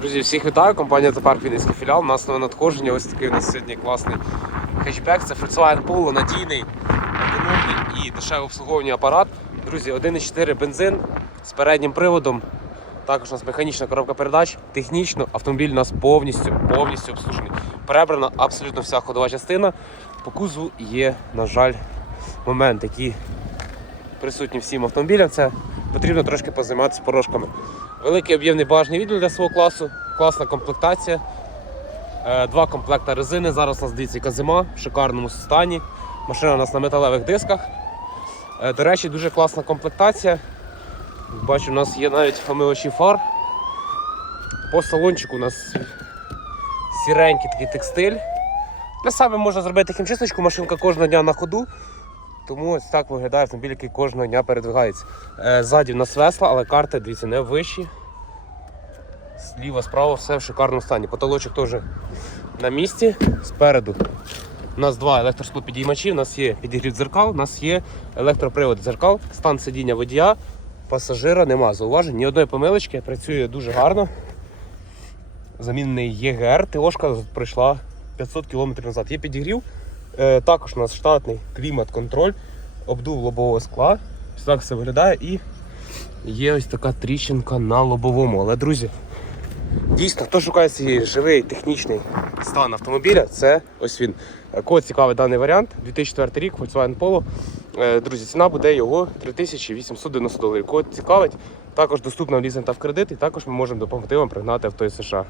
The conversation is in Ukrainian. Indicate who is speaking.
Speaker 1: Друзі, всіх вітаю. Компанія Запарк Вінницький філіал. У нас нове надходження. Ось такий у нас сьогодні класний хетчбек. Це Volkswagen Polo, надійний, економний і дешевий обслуговування апарат. Друзі, 1,4 бензин з переднім приводом. Також у нас механічна коробка передач. Технічно автомобіль у нас повністю повністю обслужений. Перебрана абсолютно вся ходова частина. По кузову є, на жаль, момент, який присутній всім автомобілям. Це потрібно трошки позайматися порошками. Великий об'ємний багажний відділ для свого класу, класна комплектація. Е, Два комплекти резини. Зараз у нас дивіться яка зима в шикарному стані. Машина у нас на металевих дисках. Е, До речі, дуже класна комплектація. Бачу, у нас є навіть омивачі фар. По салончику у нас сіренький такий текстиль. Для себе можна зробити хімчисточку, машинка кожного дня на ходу. Тому ось так виглядає автомобіль, який кожного дня передвигається. Е, Ззаді в нас весла, але карти, дивіться, не вищі. Зліва, справа все в шикарному стані. Потолочок теж на місці. Спереду у нас два електросклопідіймачі, у нас є підігрів дзеркал, у нас є електропривод дзеркал, стан сидіння водія, пасажира нема зауважень, ні одної помилочки, працює дуже гарно. Замінений ЄГР, ТОшка пройшла 500 км назад. Є підігрів. Е, також у нас штатний клімат-контроль, обдув лобового скла. Так все виглядає і є ось така тріщинка на лобовому. Але, друзі, дійсно, хто шукає свій живий технічний стан автомобіля, це ось він. Кого цікавий даний варіант, 2004 рік, Volkswagen Polo. Е, Друзі, ціна буде його 3890 доларів. Кого цікавить, також доступна в лізинг та в кредит, і також ми можемо допомогти вам пригнати авто із США.